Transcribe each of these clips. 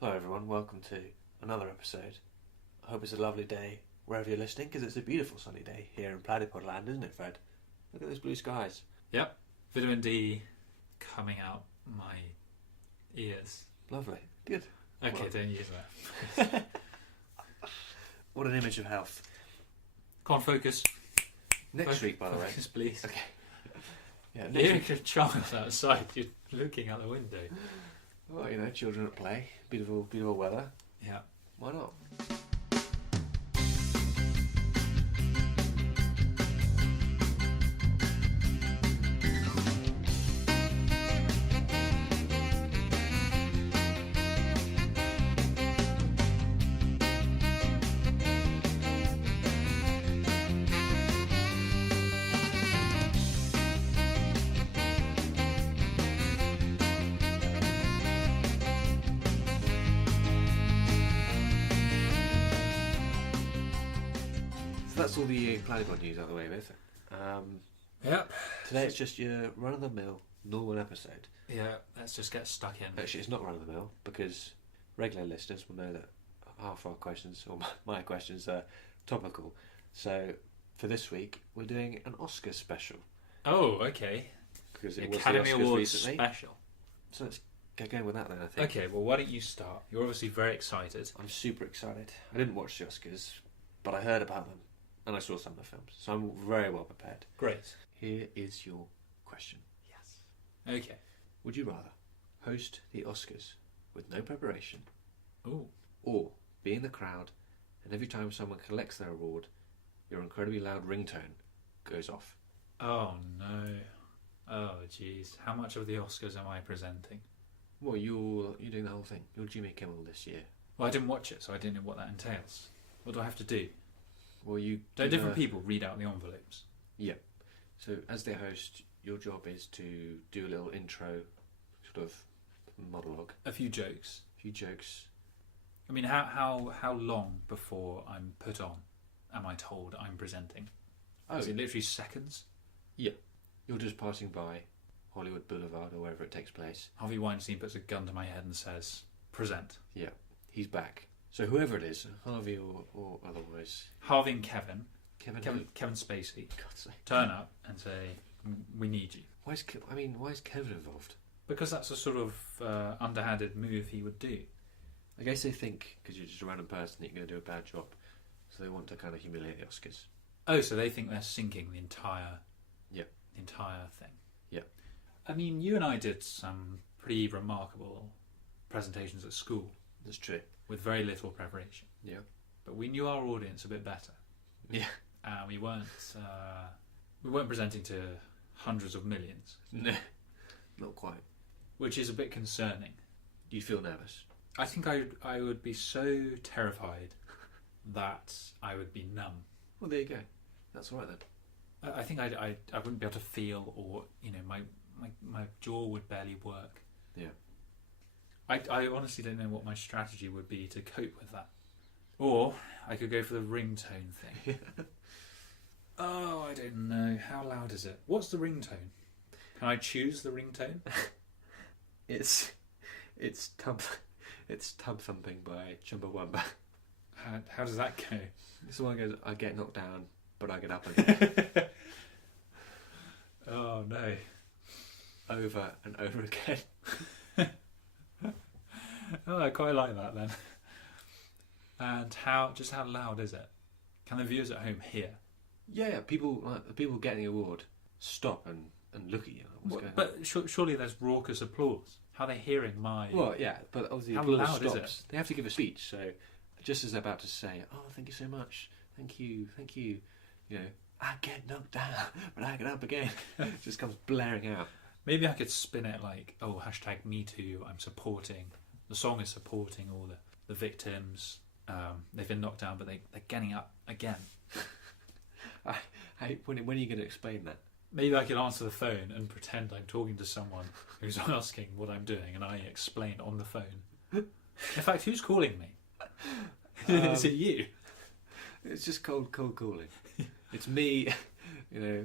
Hello everyone, welcome to another episode. I hope it's a lovely day wherever you're listening, because it's a beautiful sunny day here in plowdypod land, isn't it, Fred? Look at those blue skies. Yep, vitamin D coming out my ears. Lovely, good. Okay, Well, don't use that. what an image of health. Come on, focus. Next week, by the way. Focus, please. Okay. Yeah, You're next hearing week. a child outside. You're looking out the window. Well, you know, children at play, beautiful weather. Yeah. Why not? So that's all the plowdypod news out of the way with. Yep. Today it's just your run-of-the-mill normal episode. Yeah, let's just get stuck in. Actually, it's not run-of-the-mill because regular listeners will know that half our questions, or my questions, are topical. So for this week, we're doing an Oscar special Oh, okay. because The it was Academy the Oscars Awards recently. special. So let's get going with that then, I think. Okay, well, why don't you start? You're obviously very excited. I'm super excited. I didn't watch the Oscars, but I heard about them and I saw some of the films, so I'm very well prepared. Great. Here is your question. Yes. Okay. Would you rather host the Oscars with no preparation, Ooh. or be in the crowd and every time someone collects their award, your incredibly loud ringtone goes off? Oh, no. Oh, jeez. How much of the Oscars am I presenting? Well, you're doing the whole thing. You're Jimmy Kimmel this year. Well, I didn't watch it, so I didn't know what that entails. What do I have to do? Well, you Don't do different people read out the envelopes? Yeah. So as the host, your job is to do a little intro, sort of monologue, A few jokes. a few jokes. I mean, how long before I'm put on am I told I'm presenting? Oh, Is it literally seconds? you're just passing by Hollywood Boulevard or wherever it takes place. Harvey Weinstein puts a gun to my head and says, present. Yeah, he's back. So whoever it is, Harvey or otherwise, Harvey and Kevin Kevin Spacey, God's sake. turn up and say, we need you. Why is Kevin involved? Because that's a sort of underhanded move he would do. I guess they think because you're just a random person that you're going to do a bad job, so they want to kind of humiliate the Oscars. Oh, so they think they're sinking the entire thing. Yeah. I mean, you and I did some pretty remarkable presentations at school That's true. with very little preparation. Yeah. But we knew our audience a bit better. Yeah. We weren't presenting to hundreds of millions, No, not quite. which is a bit concerning. Do you feel nervous? I think I would be so terrified that I would be numb. Well, there you go. That's all right then. I think I wouldn't be able to feel, or my jaw would barely work. Yeah. I honestly don't know what my strategy would be to cope with that. Or I could go for the ringtone thing. Oh, I don't know. How loud is it? What's the ringtone? Can I choose the ringtone? It's tub thumping by Chumbawamba. How does that go? This one goes, I get knocked down, but I get up again. Oh no. Over and over again. Oh, I quite like that then. And how loud is it? Can the viewers at home hear? Yeah, people getting the award stop and look at you. What's going on? But surely there's raucous applause. How are they hearing my... Well, yeah, but obviously How applause loud is stops. They have to give a speech, so just as they're about to say, oh, thank you so much, thank you, you know, I get knocked down, but I get up again. It just comes blaring out. Maybe I could spin it like, oh, #MeToo, I'm supporting. The song is supporting all the victims. They've been knocked down, but they're getting up again. When are you going to explain that? Maybe I could answer the phone and pretend I'm talking to someone who's asking what I'm doing, and I explain on the phone. In fact, who's calling me? Is it you? It's just cold calling. It's me,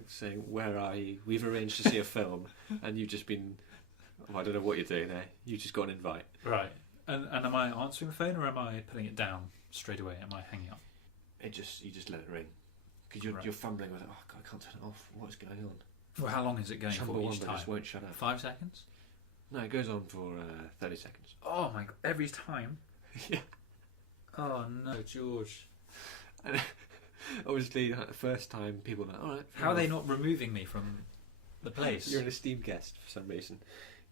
saying, where are you? We've arranged to see a film, and you've just been... Oh, I don't know what you're doing there. You've just got an invite. Right. And am I answering the phone or am I putting it down straight away? Am I hanging up? You just let it ring because you're fumbling with it. Oh God, I can't turn it off. What is going on? Well, how long is it going for each time? Just won't shut up. 5 seconds? No, it goes on for 30 seconds. Oh my God! Every time. Yeah. Oh no, George. And obviously, the first time people are like, all right. How are they not removing me from the place? You're an esteemed guest for some reason.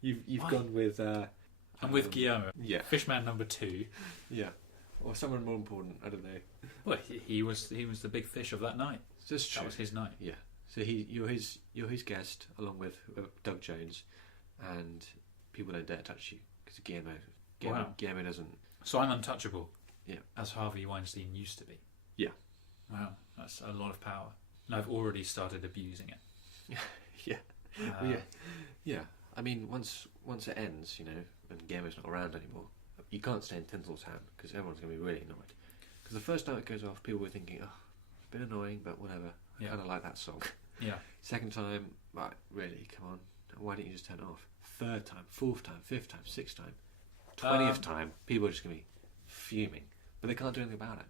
You've gone with. I'm with Guillermo. Yeah. Fishman number 2. Yeah. Or someone more important. I don't know. Well, he was the big fish of that night. Just true. That was his night. Yeah. So you're his guest along with Doug Jones, and people don't dare touch you because Guillermo doesn't. So I'm untouchable. Yeah. As Harvey Weinstein used to be. Yeah. Wow, that's a lot of power. And I've already started abusing it. Yeah. Yeah. I mean, once it ends, and Guillermo's not around anymore, you can't stay in Tinseltown because everyone's going to be really annoyed. Because the first time it goes off, people were thinking, oh, it's been annoying, but whatever. I kind of like that song. Yeah. Second time, right, really, come on. Why don't you just turn it off? Third time, fourth time, fifth time, sixth time, 20th time, people are just going to be fuming. But they can't do anything about it.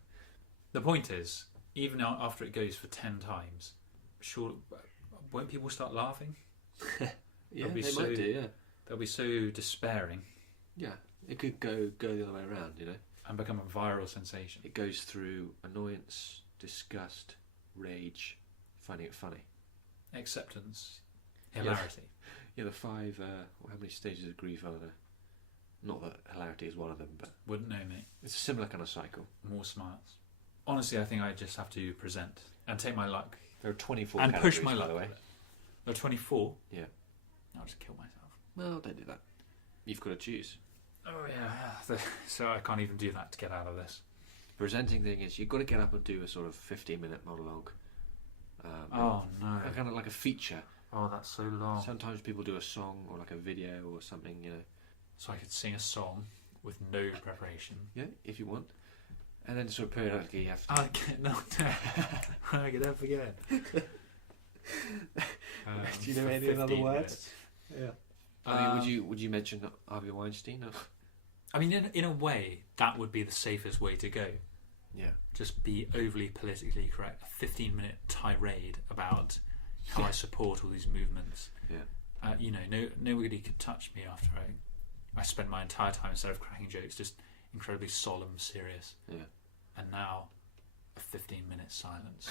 The point is, even after it goes for 10 times, sure, won't people start laughing? Yeah, they might do, yeah. They'll be so despairing. Yeah, it could go the other way around, And become a viral sensation. It goes through annoyance, disgust, rage, finding it funny. Acceptance. Hilarity. Yeah, the 5, how many stages of grief are there? Not that hilarity is one of them, but... Wouldn't know, mate. It's a similar kind of cycle. More smiles. Honestly, I think I just have to present and take my luck. There are 24 and categories, push my luck, by the way. There are 24? Yeah. I'll just kill myself. Well, don't do that. You've got to choose. Oh, yeah. So I can't even do that to get out of this. The presenting thing is you've got to get up and do a sort of 15-minute monologue. Oh, no. Kind of like a feature. Oh, that's so long. Sometimes people do a song or like a video or something, So I could sing a song with no preparation. Yeah, if you want. And then sort of periodically you have to... I get knocked down. I get up again. Do you know any other words? Yeah. I mean, would you mention Harvey Weinstein? Or? I mean, in a way, that would be the safest way to go. Yeah. Just be overly politically correct. A 15-minute tirade about how I support all these movements. Yeah. Nobody could touch me after I spent my entire time, instead of cracking jokes, just incredibly solemn, serious. Yeah. And now, a 15-minute silence.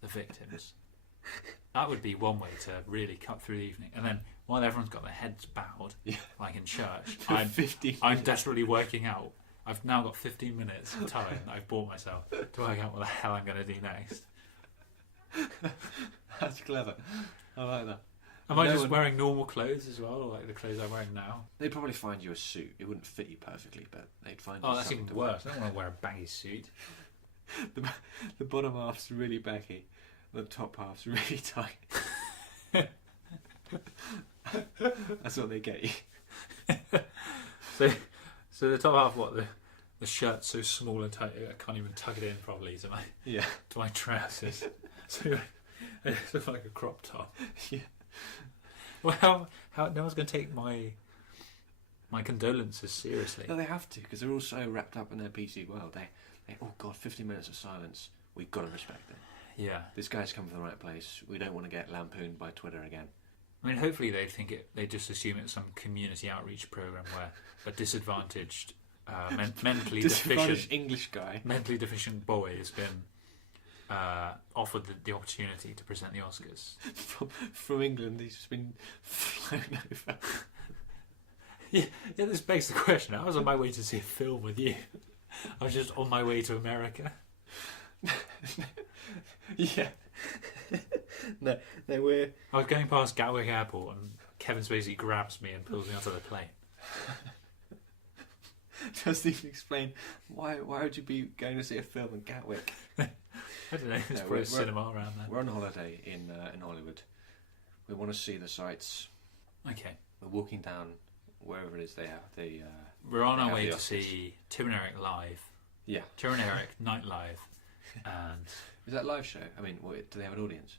The victims. That would be one way to really cut through the evening. And then, while everyone's got their heads bowed, like in church, I'm desperately working out. I've now got 15 minutes of time that I've bought myself to work out what the hell I'm going to do next. That's clever. I like that. Am I just wearing normal clothes as well, or like the clothes I'm wearing now? They'd probably find you a suit. It wouldn't fit you perfectly, but they'd find you that's something even to worse. I don't want to wear a baggy suit. The bottom half's really baggy. The top half's really tight. That's what they get you. So the top half, what the shirt's so small and tight, I can't even tuck it in properly to my trousers. So it's like a crop top. Yeah. Well, how no one's going to take my condolences seriously? No, they have to, because they're all so wrapped up in their PC world. They oh God, 15 minutes of silence. We've got to respect them. Yeah. This guy's come from the right place. We don't want to get lampooned by Twitter again. I mean, hopefully they just assume it's some community outreach program where a disadvantaged, mentally deficient English guy, mentally deficient boy has been offered the opportunity to present the Oscars from England. He's just been flown over. Yeah, this begs the question. I was on my way to see a film with you. I was just on my way to America. Yeah. No, I was going past Gatwick Airport and Kevin Spacey grabs me and pulls me onto the plane. Just even explain why would you be going to see a film in Gatwick? I don't know. There's probably a cinema around there. We're on holiday in Hollywood. We want to see the sights. Okay. We're walking down wherever it is they have. We're on our way to see Tim and Eric live. Yeah. Tim and Eric Night Live. And is that a live show? I mean, do they have an audience?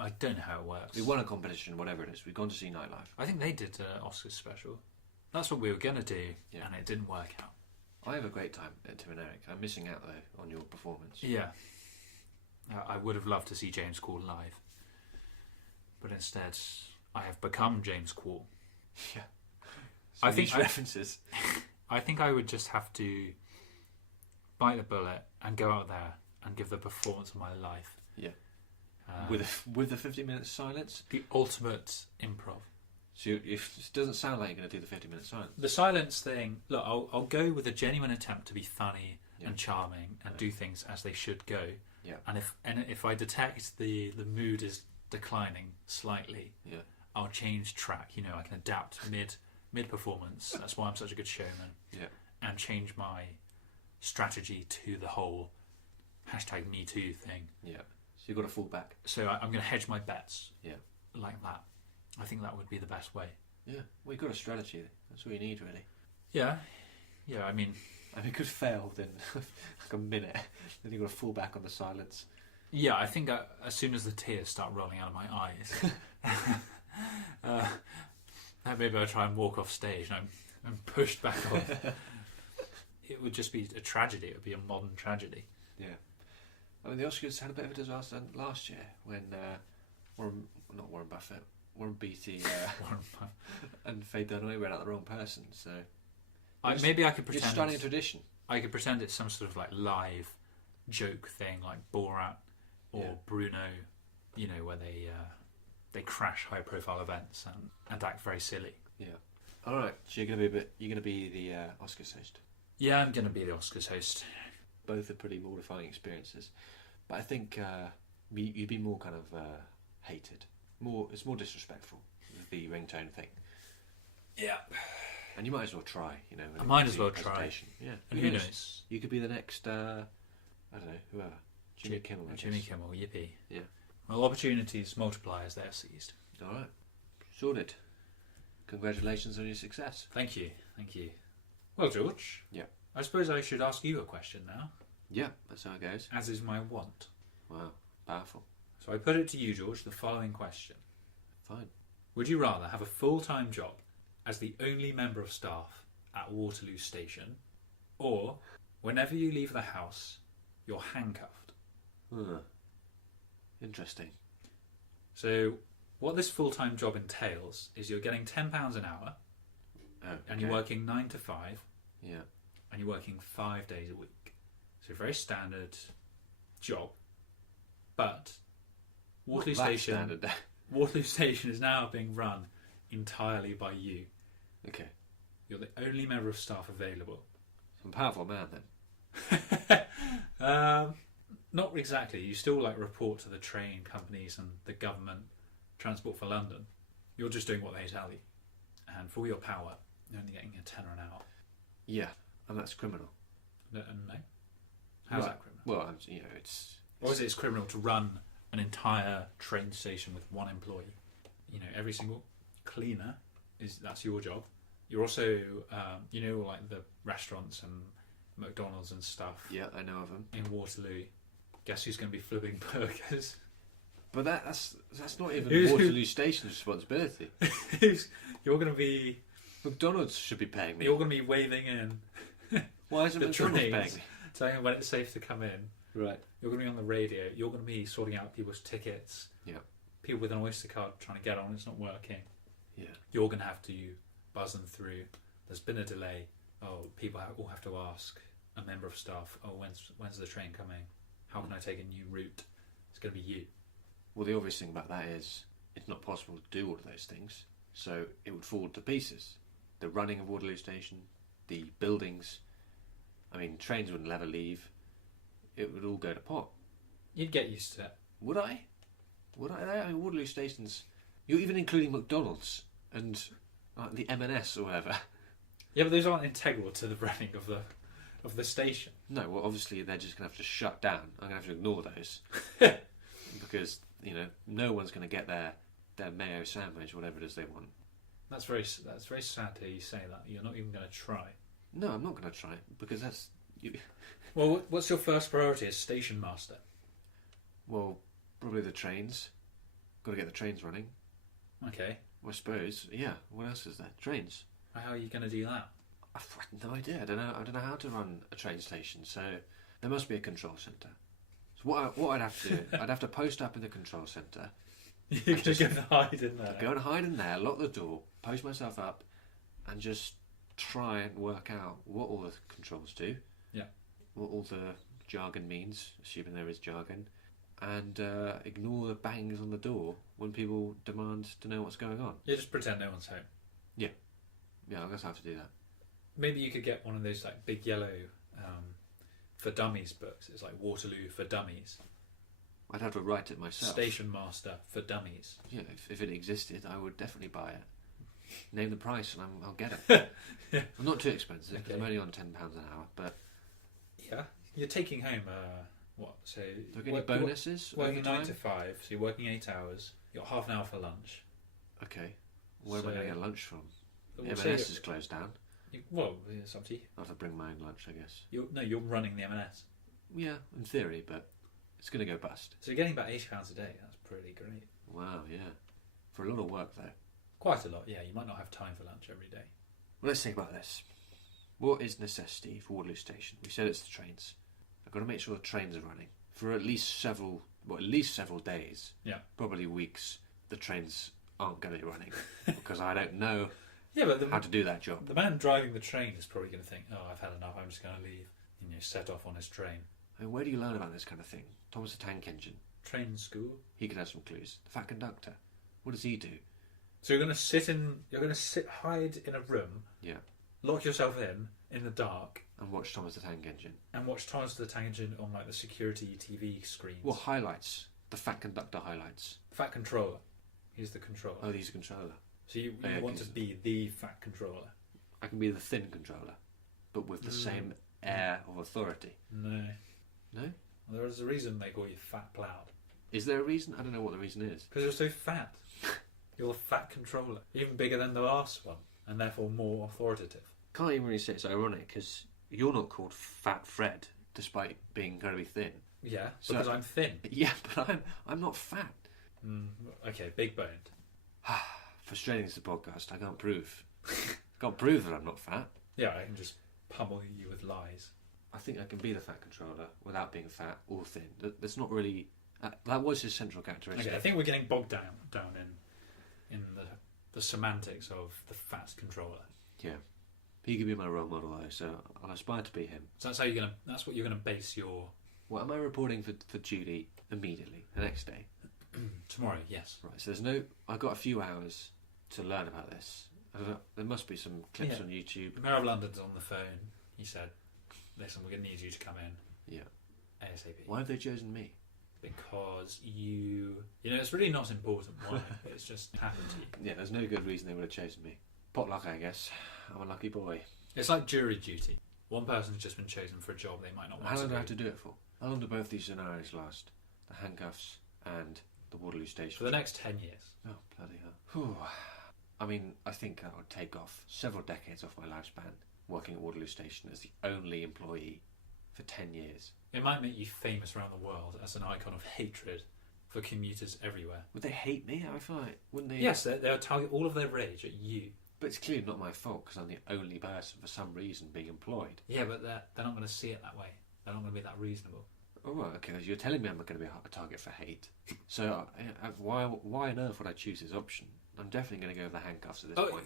I don't know how it works. We won a competition, whatever it is. We've gone to see Nightlife. I think they did an Oscars special. That's what we were going to do, and it didn't work out. I have a great time at Tim and Eric. I'm missing out though on your performance. Yeah. I would have loved to see James Quall live, but instead I have become James Quall. Yeah. I think references. I think I would just have to bite the bullet and go out there and give the performance of my life. Yeah. With the 50 minutes silence? The ultimate improv. So it doesn't sound like you're going to do the 50 minutes silence. The silence thing, look, I'll go with a genuine attempt to be funny and charming and do things as they should go. Yeah. And if I detect the mood is declining slightly, I'll change track. You know, I can adapt mid performance. That's why I'm such a good showman. Yeah. And change my strategy to the whole #MeToo thing. Yeah. So you've got to fall back. So I'm going to hedge my bets. Yeah. Like that. I think that would be the best way. Yeah. Well, you've got a strategy. That's all you need, really. Yeah. Yeah, I mean, it could fail in like a minute. Then you've got to fall back on the silence. Yeah, I think as soon as the tears start rolling out of my eyes, maybe I'll try and walk off stage and I'm pushed back off. It would just be a tragedy. It would be a modern tragedy. Yeah. I mean, the Oscars had a bit of a disaster last year when Warren Buffett, Warren Beatty and Faye Dunaway went out the wrong person. So maybe I could pretend you're starting a tradition. I could pretend it's some sort of like live joke thing, like Borat or Bruno, you know, where they crash high-profile events and act very silly. Yeah. All right. So you're gonna be the Oscars host. Yeah, I'm gonna be the Oscars host. Both are pretty mortifying experiences, but I think you'd be more kind of hated. It's more disrespectful, the ringtone thing. Yeah. And you might as well try, you know. I might as well try. Yeah. And who knows? You could be the next, I don't know, whoever. Jimmy Kimmel. Jimmy Kimmel, yippee. Yeah. Well, opportunities multiply as they are seized. All right. Sorted. Congratulations on your success. Thank you. Well, George. Yeah. I suppose I should ask you a question now. Yeah, that's how it goes. As is my wont. Wow, powerful. So I put it to you, George, the following question. Fine. Would you rather have a full-time job as the only member of staff at Waterloo Station, or whenever you leave the house, you're handcuffed? Interesting. So what this full-time job entails is you're getting £10 an hour, and you're working 9 to 5, and you're working 5 days a week. So a very standard job, but Waterloo Station is now being run entirely by you. Okay. You're the only member of staff available. Some powerful man then. Not exactly. You still report to the train companies and the government, Transport for London. You're just doing what they tell you, and for your power, you're only getting a tenner an hour. Yeah, and that's criminal. No. How's that criminal? Well, it's. Or is it criminal to run an entire train station with one employee? You know, every single cleaner that's your job. You're also, like the restaurants and McDonald's and stuff. Yeah, I know of them. In Waterloo, guess who's going to be flipping burgers? But that's not even Waterloo Station's responsibility. You're going to be. McDonald's should be paying me. You're going to be waving in. Why isn't McDonald's paying me? Telling them when it's safe to come in. Right. You're going to be on the radio. You're going to be sorting out people's tickets. Yeah. People with an Oyster card trying to get on, it's not working. Yeah. You're going to have to buzz them through. There's been a delay. Oh, people all have to ask a member of staff, when's the train coming? How can I take a new route? It's going to be you. Well, the obvious thing about that is it's not possible to do all of those things. So it would fall to pieces. The running of Waterloo Station, the buildings. I mean, trains wouldn't ever leave. It would all go to pot. You'd get used to it. Would I? I mean, Waterloo Station's... You're even including McDonald's and the M&S or whatever. Yeah, but those aren't integral to the running of the station. No, well, obviously they're just going to have to shut down. I'm going to have to ignore those. Because, no one's going to get their mayo sandwich, whatever it is they want. That's very sad to hear you say that. You're not even going to try. No, I'm not going to try, because that's... Well, what's your first priority as station master? Well, probably the trains. Got to get the trains running. Okay. Well, I suppose, yeah. What else is there? Trains. How are you going to do that? I've no idea. I don't know how to run a train station. So there must be a control centre. So what I'd have to do, I'd have to post up in the control centre. You're going to go and hide in there. Go and hide in there, lock the door, post myself up, and just try and work out what all the controls do. Yeah. What all the jargon means, assuming there is jargon, and ignore the bangs on the door when people demand to know what's going on. Yeah, just pretend no one's home. Yeah, I guess I have to do that. Maybe you could get one of those like big yellow for dummies books. It's like Waterloo for dummies. I'd have to write it myself. Station Master for dummies. Yeah, if it existed, I would definitely buy it. Name the price and I'll get it. Yeah. I'm not too expensive because Okay. I'm only on £10 an hour, but... Yeah. You're taking home, what? So Do I get any bonuses? Working overtime? 9 to 5, so you're working 8 hours. You've got half an hour for lunch. Okay. Where am I So- going to get lunch from? We'll The say M&S that- is closed down. Well, it's up to you. I'll have to bring my own lunch, I guess. You're running the M&S. Yeah, in theory, but it's going to go bust. So you're getting about £80 a day. That's pretty great. Wow, yeah. For a lot of work, though. Quite a lot, yeah. You might not have time for lunch every day. Well, let's think about this. What is necessity for Waterloo Station? We said it's the trains. I've got to make sure the trains are running for at least several days. Yeah. Probably weeks. The trains aren't going to be running because I don't know Yeah, but how to do that job. the man driving the train is probably going to think, oh, I've had enough, I'm just going to leave. Set off on his train. I mean, where do you learn about this kind of thing? Thomas the Tank Engine. Train school. He could have some clues. The Fat Conductor. What does he do? So you're going to hide in a room, Yeah. lock yourself in the dark, And watch Thomas the Tank Engine. and watch Thomas the Tank Engine on like the security TV screens. What highlights? The Fat Conductor highlights. Fat controller. He's the controller. Oh, he's a controller. So you Yeah, want to 'cause- be the fat controller. I can be the thin controller, but with the same air of authority. No. No? Well, there is a reason they call you Fat Plowd. Is there a reason? I don't know what the reason is. Because you're so fat. You're the fat controller. Even bigger than the last one, and therefore more authoritative. Can't even really say it's ironic because you're not called Fat Fred, despite being incredibly thin. Yeah, So- because I'm thin. Yeah, but I'm not fat. Okay, big boned. Frustrating as a podcast, I can't prove. Can't prove that I'm not fat. Yeah, I can just pummel you with lies. I think I can be the fat controller without being fat or thin. That's not really. That was his central characteristic. Okay, I think we're getting bogged down in the semantics of the fat controller. Yeah. He could be my role model though, so I'll aspire to be him. So that's what you're gonna base your What am I reporting for duty immediately the next day? tomorrow. Yes. Right. So I've got a few hours to learn about this. I don't know, there must be some clips Yeah. on YouTube. The Mayor of London's on the phone. He said, "Listen, we're gonna need you to come in Yeah. ASAP." Why have they chosen me? Because it's really not important why. It's just happened to you. Yeah, there's no good reason they would have chosen me. Potluck, I guess. I'm a lucky boy. It's like jury duty. One person's just been chosen for a job they might not want How to long do I do. have to do it for? How long do both these scenarios last? The handcuffs and the Waterloo Station. For the next 10 years. Oh, bloody hell. Whew. I mean, I think I would take off several decades off my lifespan working at Waterloo Station as the only employee for 10 years. It might make you famous around the world as an icon of hatred for commuters everywhere. Would they hate me? I feel like, wouldn't they? Yes, they'll target all of their rage at you. But it's clearly not my fault because I'm the only person for some reason being employed. Yeah, but they're not going to see it that way. They're not going to be that reasonable. Oh, right, okay. You're telling me I'm going to be a target for hate. So why on earth would I choose this option? I'm definitely going to go with the handcuffs at this point.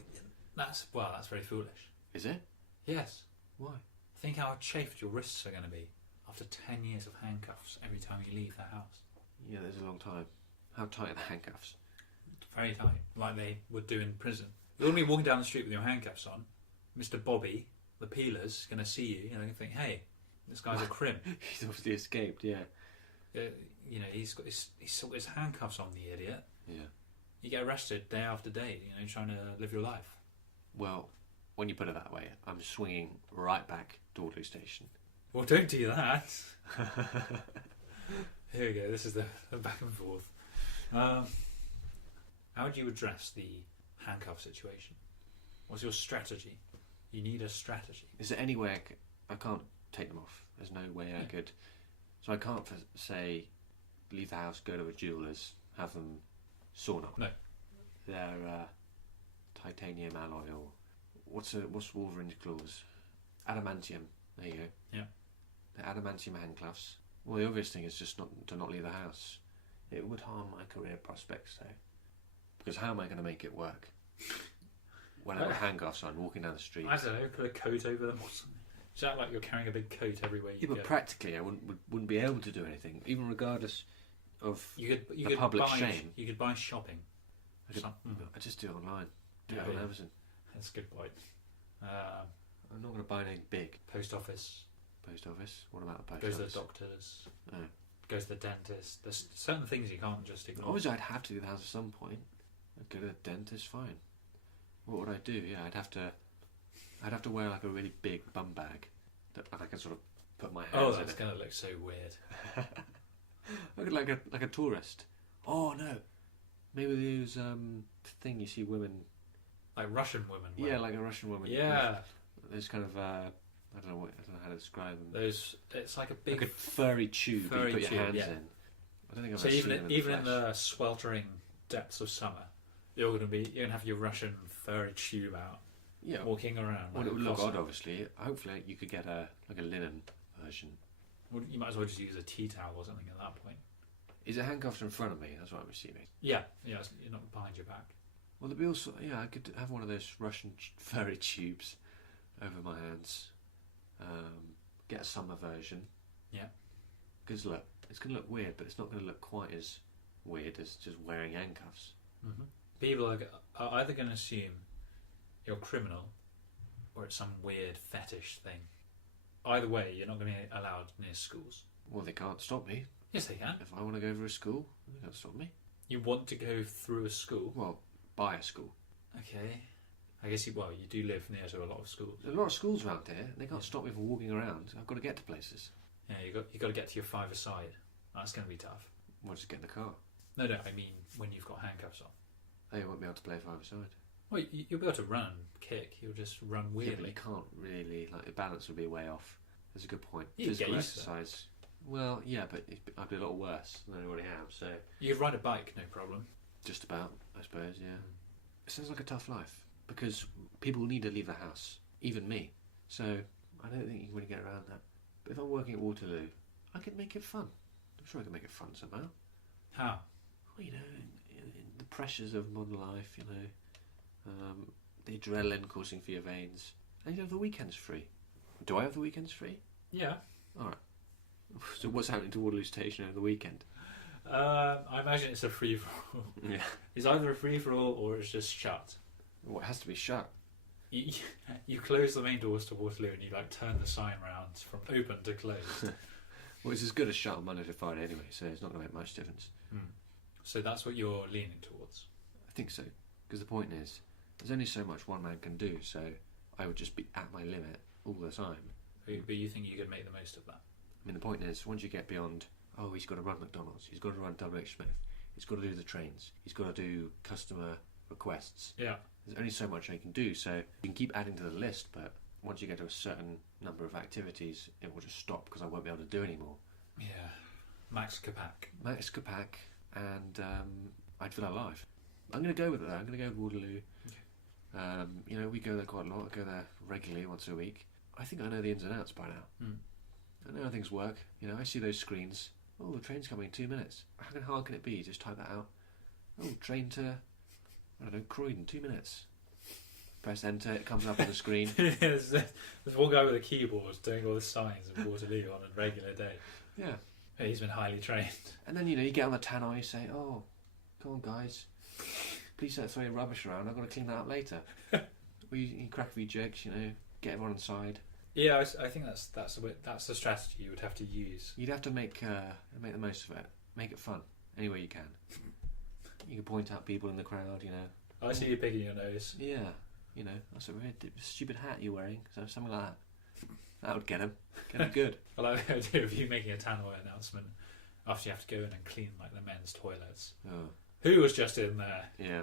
That's very foolish. Is it? Yes. Why? Think how chafed your wrists are going to be after 10 years of handcuffs every time you leave the house. Yeah, there's a long time. How tight are the handcuffs? Very tight, like they would do in prison. You're going to be walking down the street with your handcuffs on. Mr. Bobby, the peeler's, is going to see you. And think, hey, this guy's a crim. He's obviously escaped, yeah. He's got his handcuffs on, the idiot. Yeah. You get arrested day after day, trying to live your life. Well, when you put it that way, I'm swinging right back to Waterloo Station. Well, don't do that. Here we go. This is the back and forth. How would you address the handcuff situation? What's your strategy? You need a strategy. Is there any way I can't take them off? There's no way I could. So I can't, say, leave the house, go to a jeweller's, have them sawn up. No. They're titanium alloy or what's Wolverine's claws? Adamantium. There you go. Yeah. The adamantium handcuffs. Well, the obvious thing is just not leave the house. It would harm my career prospects, though. Because how am I going to make it work? When I've got handcuffs on, walking down the street. I don't know, put a coat over them or something. It's not like you're carrying a big coat everywhere you Yeah, go. but practically, I wouldn't be able to do anything, even regardless of you the could public buy, shame. You could buy shopping. I just do it online. Do it Oh, on yeah. Amazon. That's a good point. I'm not going to buy anything big. Post office. Post office? What about the post Go to office? the doctors. Oh. Go to the dentist. There's certain things you can't just ignore. Obviously, I'd have to do the house at some point. I'd go to the dentist, fine. What would I do? Yeah, I'd have to wear like a really big bum bag that I can sort of put my hands in. That's going to look so weird. Look like a tourist. Oh no, maybe those thing you see women. Like Russian women. Yeah, like a Russian woman. Yeah. There's kind of I don't know how to describe them. It's like a big like a furry tube that you put your hands in. I don't think I've So ever seen them even in flesh. the sweltering depths of summer, you're gonna have your Russian furry tube out, walking around. Well, like it would a look possum. odd, obviously. Hopefully, you could get a linen version. Well, you might as well just use a tea towel or something at that point. Is it handcuffed in front of me? That's what I'm assuming. Yeah, you're not behind your back. Well, there'd be also I could have one of those Russian furry tubes over my hands. Get a summer version. Yeah. Because look, it's going to look weird, but it's not going to look quite as weird as just wearing handcuffs. Mm-hmm. People are either going to assume you're a criminal or it's some weird fetish thing. Either way, you're not going to be allowed near schools. Well, they can't stop me. Yes, they can. If I want to go for a school, they can't stop me. You want to go through a school? Well, buy a school. Okay. I guess you do live near to a lot of schools. There's a lot of schools around here. They can't stop me from walking around. I've got to get to places. Yeah, you got to get to your five-a-side. That's going to be tough. Well, just get in the car. No, I mean when you've got handcuffs on. They won't be able to play five-a-side. Well, you'll be able to run, kick. You'll just run Yeah, weirdly. but you can't really, like, the balance would be way off. That's a good point. You can Physical get used to that. exercise. Well, yeah, but I'd be a lot worse than I already am, so... You could ride a bike, no problem. Just about, I suppose, yeah. It sounds like a tough life, because people need to leave the house, even me. So, I don't think you can really get around that. But if I'm working at Waterloo, I could make it fun. I'm sure I can make it fun somehow. How? Well, you know, in the pressures of modern life, you know, the adrenaline coursing through your veins. And you have the weekends free. Do I have the weekends free? Yeah. Alright. So what's happening to Waterloo Station over the weekend? I imagine it's a free-for-all. Yeah. It's either a free-for-all or it's just shut. Well, it has to be shut. You close the main doors to Waterloo and you turn the sign round from open to closed. Well, it's as good as shut on Monday to Friday anyway, so it's not going to make much difference. So that's what you're leaning towards. I think so. Because the point is, there's only so much one man can do, so I would just be at my limit all the time. But you think you could make the most of that? I mean, the point is, once you get beyond, he's got to run McDonald's, he's got to run WH Smith, he's got to do the trains, he's got to do customer requests. Yeah. There's only so much I can do, so you can keep adding to the list, but once you get to a certain number of activities, it will just stop because I won't be able to do any more. Yeah. Max Kapak. Max Kapak, and I'd feel alive. I'm going to go with it though. I'm going to go with Waterloo. Okay. You know, we go there quite a lot. I go there regularly, once a week. I think I know the ins and outs by now. I know how things work. You know, I see those screens. Oh, the train's coming in 2 minutes. How hard can it be? Just type that out. Oh, train to, I don't know, Croydon, 2 minutes. Press enter, it comes up on the screen. There's one guy with a keyboard doing all the signs of Waterloo on a regular day. Yeah. He's been highly trained. And then, you know, you get on the tannoy, you say, oh, come on guys, please don't throw your rubbish around, I've got to clean that up later. Or you crack a few jokes, you know, get everyone on side. Yeah, I think that's the strategy you would have to use. You'd have to make the most of it, make it fun, any way you can. You can point out people in the crowd, you know. I see you picking your nose. Yeah, you know, that's a weird, stupid hat you're wearing, so something like that. That would get him good. I like the idea of you making a tannoy announcement after you have to go in and clean like the men's toilets. Oh. Who was just in there? Yeah.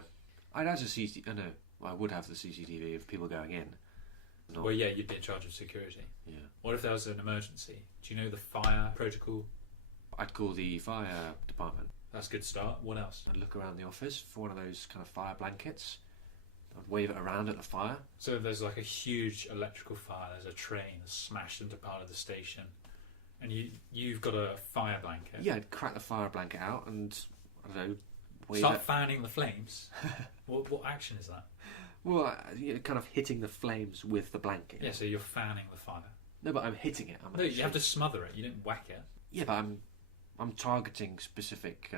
I'd have the CCTV, I would have the CCTV of people going in. Well, yeah, you'd be in charge of security. Yeah. What if there was an emergency? Do you know the fire protocol? I'd call the fire department. That's a good start. What else? I'd look around the office for one of those kind of fire blankets. I'd wave it around at the fire. So if there's like a huge electrical fire, there's a train smashed into part of the station, and you've got a fire blanket. Yeah, I'd crack the fire blanket out and, I don't know, wave Start it. fanning the flames. What action is that? Well, kind of hitting the flames with the blanket. Yeah, so you're fanning the fire. No, but I'm hitting it. No, you have to smother it. You don't whack it. Yeah, but I'm targeting specific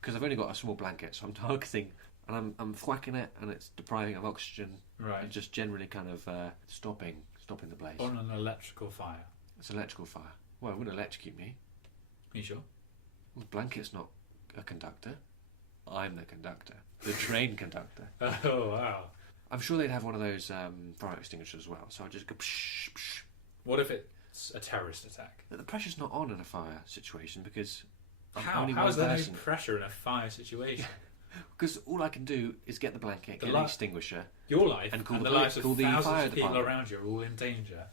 because I've only got a small blanket, so I'm targeting and I'm thwacking it, and it's depriving of oxygen. Right. And just generally kind of stopping the blaze. On an electrical fire. It's an electrical fire. Well, it wouldn't electrocute me. Are you sure? Well, the blanket's not a conductor. I'm the conductor. The train conductor. Oh, wow. I'm sure they'd have one of those fire extinguishers as well, so I'd just go psh, psh. What if it's a terrorist attack? But the pressure's not on in a fire situation because I'm How? only How one is there person. no pressure in a fire situation? Because all I can do is get the blanket, get an extinguisher. Your life And call and the the lives of call the thousands fire of people department. around you are all in danger,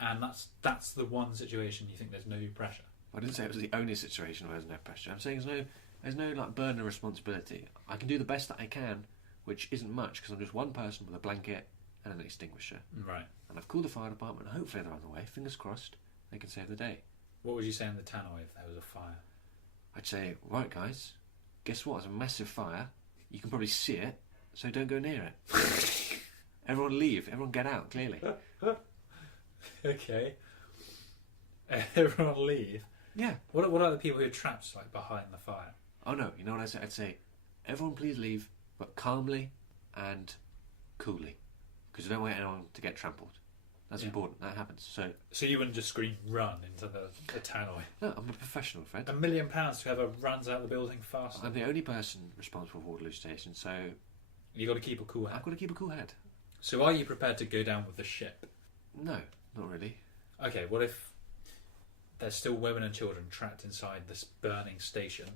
and that's the one situation you think there's no pressure. I didn't say it was the only situation where there's no pressure. I'm saying there's no like burden of responsibility. I can do the best that I can, which isn't much because I'm just one person with a blanket and an extinguisher. Right. And I've called the fire department. Hopefully they're on the way. Fingers crossed. They can save the day. What would you say in the tannoy if there was a fire? I'd say, right guys, guess what? It's a massive fire. You can probably see it, so don't go near it. Everyone leave. Everyone get out, clearly. Okay. Everyone leave. Yeah. What are the people who are trapped like behind the fire? Oh no, you know what I'd say? I'd say, everyone please leave, but calmly and coolly. Because you don't want anyone to get trampled. That's important. That happens. So you wouldn't just scream run into the tannoy? No, I'm a professional, Fred. £1 million to whoever runs out the building faster. I'm the only person responsible for Waterloo Station, so You've got to keep a cool head. I've got to keep a cool head. So are you prepared to go down with the ship? No, not really. Okay, what if there's still women and children trapped inside this burning station,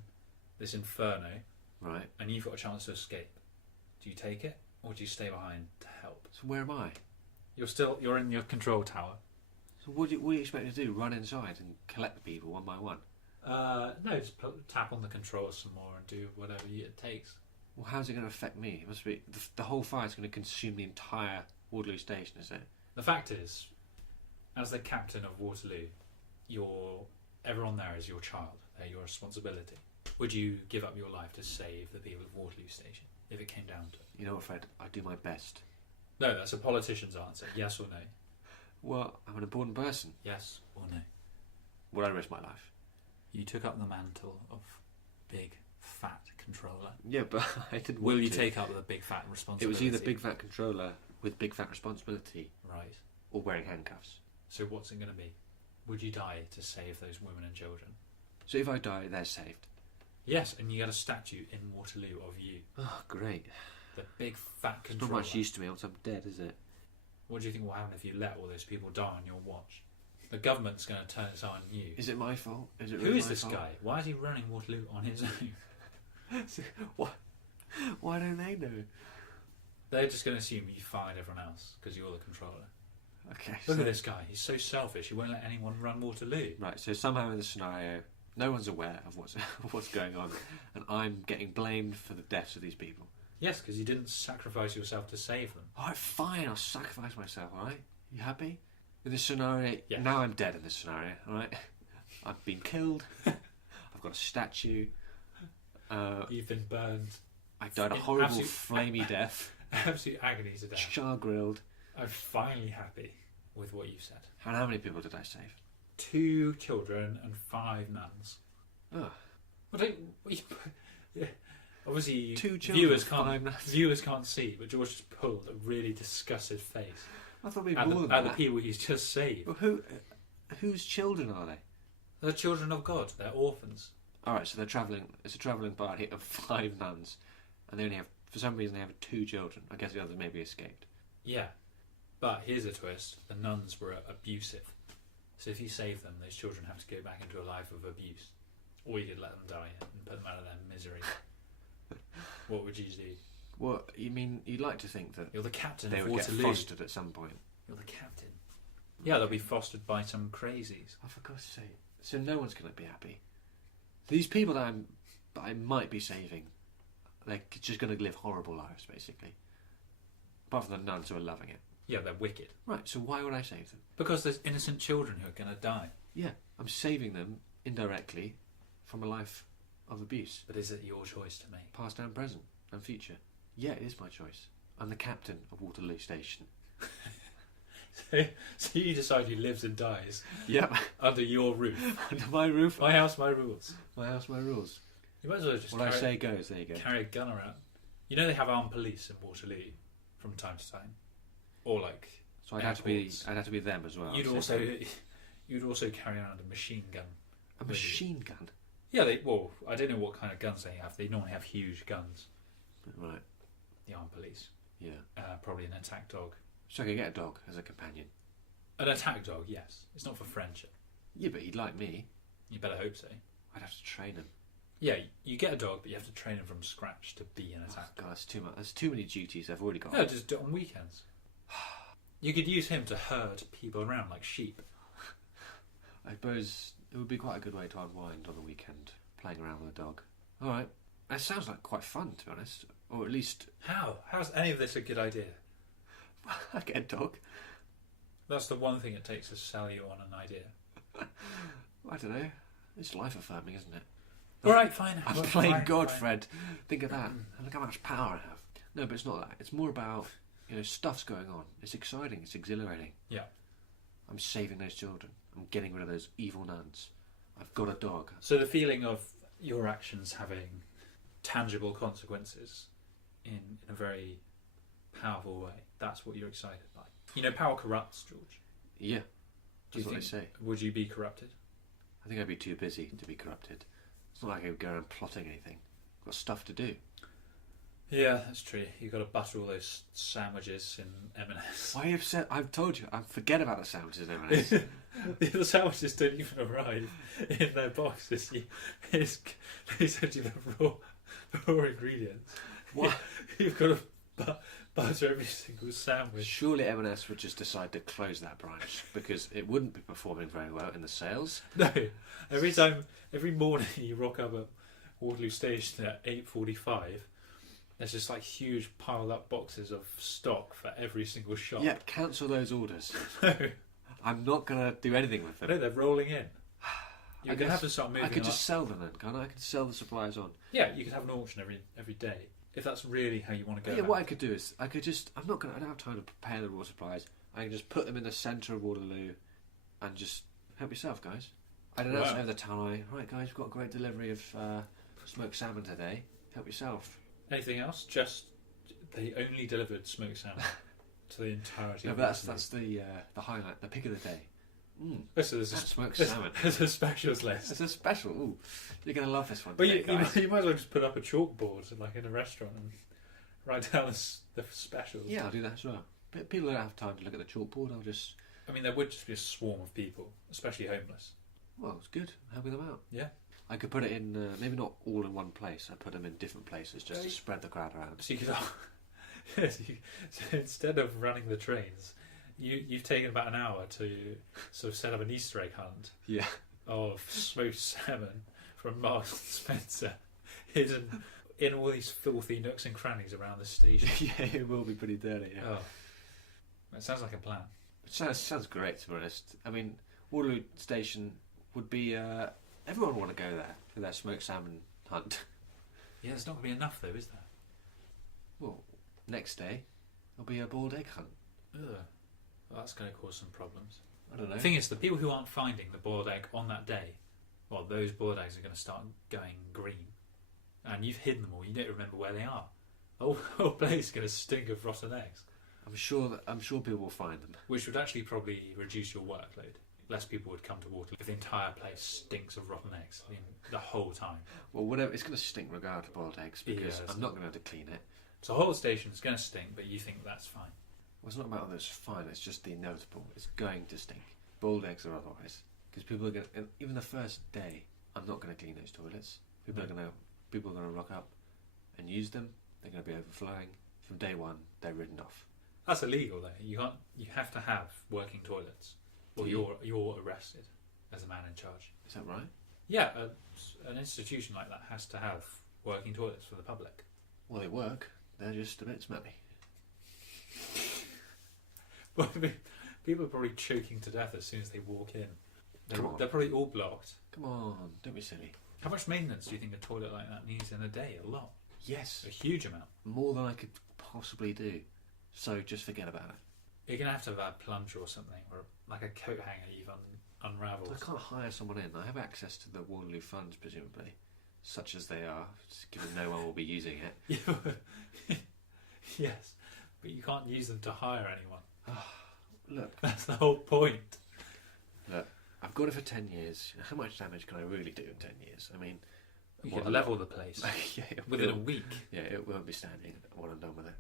this inferno, Right. and you've got a chance to escape? Do you take it, or do you stay behind to help? So where am I? You're in your control tower. So what do you expect me to do? Run inside and collect the people one by one? No, just tap on the controls some more and do whatever it takes. Well, how's it going to affect me? It must be the whole fire's going to consume the entire Waterloo Station, is it? The fact is, as the captain of Waterloo, everyone there is your child. They're your responsibility. Would you give up your life to save the people of Waterloo Station if it came down to it? You know what, Fred? I do my best. No, that's a politician's answer. Yes or no? Well, I'm an important person. Yes or no? Would I risk my life? You took up the mantle of big fat controller. Yeah, but I didn't Will want you to. take up the big fat It responsibility? was either big fat controller with big fat responsibility Right. or wearing handcuffs. So what's it going to be? Would you die to save those women and children? So if I die, they're saved. Yes, and you get a statue in Waterloo of you. Oh, great. The big fat It's controller. not much use to me once I'm dead, is it? What do you think will happen if you let all those people die on your watch? The government's going to turn its eye on you. Is it my fault? Is it Who really is my this fault? guy? Why is he running Waterloo on his own? Why don't they know? They're just going to assume you fired everyone else because you're the controller. Okay. Look so, at this guy. He's so selfish. He won't let anyone run Waterloo. Right. So somehow in the scenario, no one's aware of what's going on, and I'm getting blamed for the deaths of these people. Yes, because you didn't sacrifice yourself to save them. All right, fine. I'll sacrifice myself. All right. You happy with this scenario? Yes. Now I'm dead in this scenario. All right. I've been killed. I've got a statue. You've been burned. I died a In horrible, absolute- flamey death. Absolute agony to death. Char grilled. I'm finally happy with what you said. And how many people did I save? 2 children and 5 nuns. Oh, Yeah. Obviously, 2 children, viewers 5 can't nuns. viewers can't see, but George just pulled a really disgusted face I thought we'd at, more the, than at the that. people he's just saved. Well, whose children are they? They're children of God. They're orphans. All right, so they're travelling. It's a travelling party of 5 nuns, and they only have, for some reason, they have 2 children. I guess the others maybe escaped. Yeah, but here's a twist: the nuns were abusive. So if you save them, those children have to go back into a life of abuse, or you could let them die and put them out of their misery. What would you do? Well, you mean you'd like to think that You're the captain they of would get Waterloo. fostered at some point? You're the captain. Yeah, they'll be fostered by some crazies. Oh, for God's sake! So no one's going to be happy. These people that I might be saving, they're just going to live horrible lives, basically. Apart from the nuns who are loving it. Yeah, they're wicked. Right, so why would I save them? Because there's innocent children who are going to die. Yeah, I'm saving them indirectly from a life of abuse. But is it your choice to make? Past and present and future. Yeah, it is my choice. I'm the captain of Waterloo Station. So you decide who lives and dies Yep. under your roof. Under my roof. My house, my rules. My house, my rules. You might as well just What I say goes, there you go. carry a gun around. You know they have armed police in Waterloo from time to time, or like. So I'd have to be them as well. You'd also carry around a machine gun. A machine gun. Yeah, I don't know what kind of guns they have. They normally have huge guns. Right. The armed police. Yeah. Probably an attack dog. So I could get a dog as a companion. An attack dog, yes. It's not for friendship. Yeah, but he'd like me. You better hope so. I'd have to train him. Yeah, you get a dog, but you have to train him from scratch to be an attack dog. God, that's too much. There's too many duties I've already got. No, just do it on weekends. You could use him to herd people around like sheep. I suppose it would be quite a good way to unwind on the weekend, playing around with a dog. All right. That sounds like quite fun, to be honest. Or at least... How? How's any of this a good idea? I get a dog. That's the one thing it takes to sell you on an idea. I don't know. It's life affirming, isn't it? All right, fine. I'm playing God, Fred. Think of that. Look how much power I have. No, but it's not that. It's more about, stuff's going on. It's exciting. It's exhilarating. Yeah. I'm saving those children. I'm getting rid of those evil nuns. I've got a dog. So the feeling of your actions having tangible consequences in a very powerful way, that's what you're excited by. Power corrupts, George. Yeah. That's what they say. Would you be corrupted? I think I'd be too busy to be corrupted. It's not like I would go around plotting anything. I've got stuff to do. Yeah, that's true. You've got to butter all those sandwiches in M&S. I've told you, I forget about the sandwiches in M&S. The sandwiches don't even arrive in their boxes. They send you the raw ingredients. What? You've got to butter every single sandwich. Surely M&S would just decide to close that branch because it wouldn't be performing very well in the sales. No. Every morning you rock up at Waterloo Station at 8:45. There's just like huge piled up boxes of stock for every single shop. Yeah, cancel those orders. No. I'm not going to do anything with them. No, they're rolling in. You're going to have to start moving. I could just sell them then, can't I? I could sell the supplies on. Yeah, you could have an auction every day. If that's really how you want to go. Yeah, what I could do is I don't have time to prepare the raw supplies. I can just put them in the centre of Waterloo and just help yourself, guys. I don't know over the town. Right, guys, we've got a great delivery of smoked salmon today. Help yourself. Anything else? Just they only delivered smoked salmon to the entirety. No, of but that's the highlight, the pick of the day. So there's smoked salmon. There's a specials list. It's a special. Ooh, you're gonna love this one. But today, you might as well just put up a chalkboard like in a restaurant and write down the specials. Yeah, I'll do that as well. But people don't have time to look at the chalkboard. There would just be a swarm of people, especially homeless. Well, it's good helping them out. Yeah. I could put it in, maybe not all in one place. I put them in different places just to spread the crowd around. So you could, so instead of running the trains, you've taken about an hour to sort of set up an Easter egg hunt. Yeah. Of smoked salmon from Marks and Spencer, hidden in all these filthy nooks and crannies around the station. Yeah, it will be pretty dirty. Yeah. Oh, that sounds like a plan. It sounds great, to be honest. Waterloo Station would be. Everyone would want to go there for their smoked salmon hunt. Yeah, there's not going to be enough though, is there? Well, next day there'll be a boiled egg hunt. Ugh. Well, that's going to cause some problems. I don't know. The thing is, the people who aren't finding the boiled egg on that day, well, those boiled eggs are going to start going green. And you've hidden them all, you don't remember where they are. The whole place is going to stink of rotten eggs. I'm sure people will find them. Which would actually probably reduce your workload. Less people would come to Waterloo if the entire place stinks of rotten eggs the whole time. Well, whatever, it's going to stink regardless of boiled eggs because I'm not going to have to clean it. So the whole station's going to stink, but you think that's fine. Well, it's not about whether it's fine, it's just the inevitable. It's going to stink. Boiled eggs or otherwise. Because people are going to, even the first day, I'm not going to clean those toilets. People are going to rock up and use them. They're going to be overflowing. From day one, they're ridden off. That's illegal though. You have to have working toilets. Or you're arrested as a man in charge. Is that right? Yeah, an institution like that has to have working toilets for the public. Well, they work. They're just a bit smelly. Well, I mean, people are probably choking to death as soon as they walk in. Come on. They're probably all blocked. Come on, don't be silly. How much maintenance do you think a toilet like that needs in a day? A lot. Yes. A huge amount. More than I could possibly do. So just forget about it. You're going to have a plunger or something, or like a coat hanger you've unravelled. I can't hire someone in. I have access to the Waterloo funds, presumably. Such as they are, given no one will be using it. Yes, but you can't use them to hire anyone. Look. That's the whole point. Look, I've got it for 10 years. How much damage can I really do in 10 years? I mean... You could level the place yeah, within a week. Yeah, it won't be standing when I'm done with it.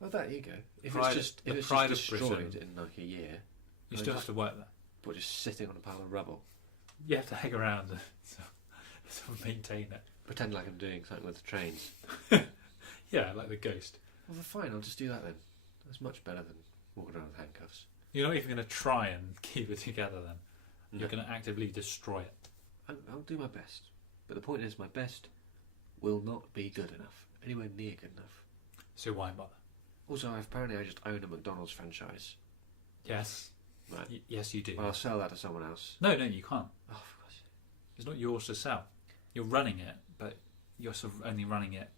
Well, there you go. If Pride, it's just destroyed in like a year... You still have to work there. But just sitting on a pile of rubble. You have to hang around and maintain it. Pretend like I'm doing something with the trains. Yeah, like the ghost. Well, fine, I'll just do that then. That's much better than walking around with handcuffs. You're not even going to try and keep it together then. No. You're going to actively destroy it. I'll do my best. But the point is, my best will not be good enough. Anywhere near good enough. So why bother? Also, apparently I just own a McDonald's franchise. Yes. Right. Yes, you do. Well, I'll sell that to someone else. No, you can't. Oh, for God's sake. It's not yours to sell. You're running it, but you're sort of only running it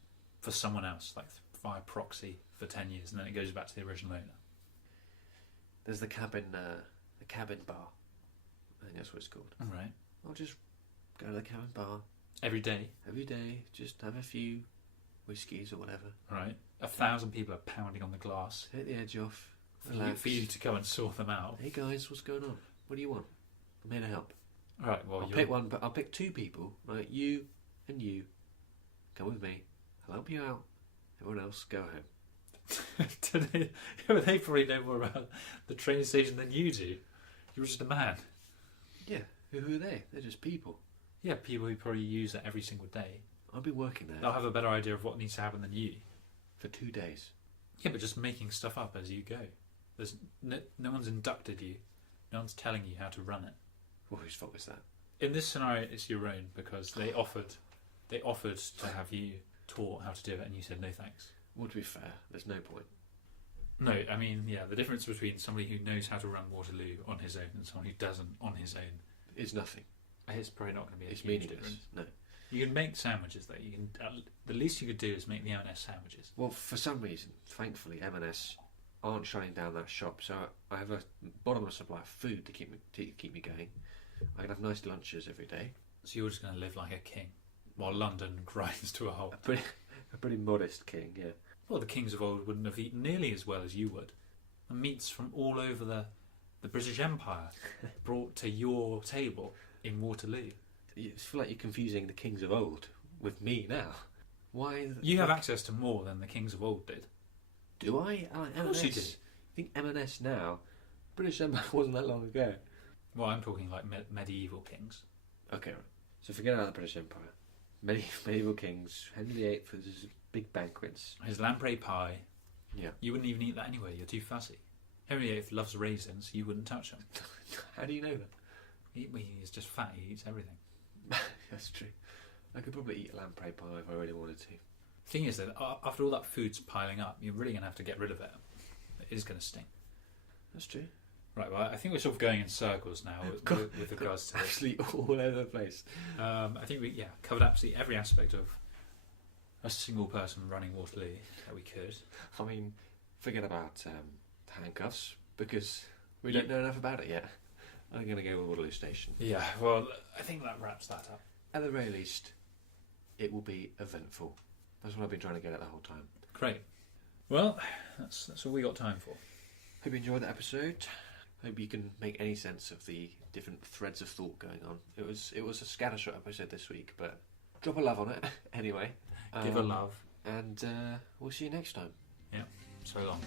for someone else, like via proxy for 10 years, and then it goes back to the original owner. There's the cabin bar. I think that's what it's called. All right. I'll just go to the cabin bar. Every day? Every day. Just have a few whiskies or whatever. All right. 1,000 people are pounding on the glass. Hit the edge off. For you to go and sort them out. Hey guys, what's going on? What do you want? I'm here to help. All right. Well, I'll pick one, but I'll pick two people. Right, you and you. Come with me. I'll help you out. Everyone else, go home. They probably know more about the train station than you do. You're just a man. Yeah. Who are they? They're just people. Yeah, people who probably use it every single day. I'll be working there. They'll have a better idea of what needs to happen than you. For 2 days. Yeah, but just making stuff up as you go. There's no one's inducted you. No one's telling you how to run it. Well, whose fault is that? In this scenario, it's your own because they offered to have you taught how to do it, and you said no thanks. Well, to be fair, there's no point. No, I mean, yeah, the difference between somebody who knows how to run Waterloo on his own and someone who doesn't on his own is nothing. It's probably not going to be a It's huge meaningless. difference. No. You can make sandwiches though. You can. The least you could do is make the M&S sandwiches. Well, for some reason, thankfully, M&S aren't shutting down that shop, so I have a bottomless supply of food to keep me going. I can have nice lunches every day. So you're just going to live like a king, while London grinds to a halt. A pretty modest king, yeah. Well, the kings of old wouldn't have eaten nearly as well as you would. And meats from all over the British Empire brought to your table in Waterloo. You feel like you're confusing the kings of old with me now. Why? You have access to more than the kings of old did. Do I? Of course you do. I think M&S now. British Empire wasn't that long ago. Well, I'm talking like medieval kings. Okay, right. So forget about the British Empire. Medieval kings. Henry VIII for his big banquets. His lamprey pie. Yeah. You wouldn't even eat that anyway. You're too fussy. Henry VIII loves raisins. You wouldn't touch them. How do you know that? He's just fat. He eats everything. That's true. I could probably eat a lamprey pie if I really wanted to. Thing is that after all that food's piling up, you're really going to have to get rid of it. It is going to stink. That's true. Right, well, I think we're sort of going in circles now with regards to this. Actually, all over the place. I think we covered absolutely every aspect of a single person running Waterloo that we could. I mean, forget about handcuffs, because we don't know enough about it yet. I'm going to go with Waterloo Station. Yeah, well, I think that wraps that up. At the very least, it will be eventful. That's what I've been trying to get at the whole time. Great. Well, that's all we got time for. Hope you enjoyed the episode. Hope you can make any sense of the different threads of thought going on. It was a scattershot episode this week, but drop a love on it anyway. Give a love. And we'll see you next time. Yeah, so long.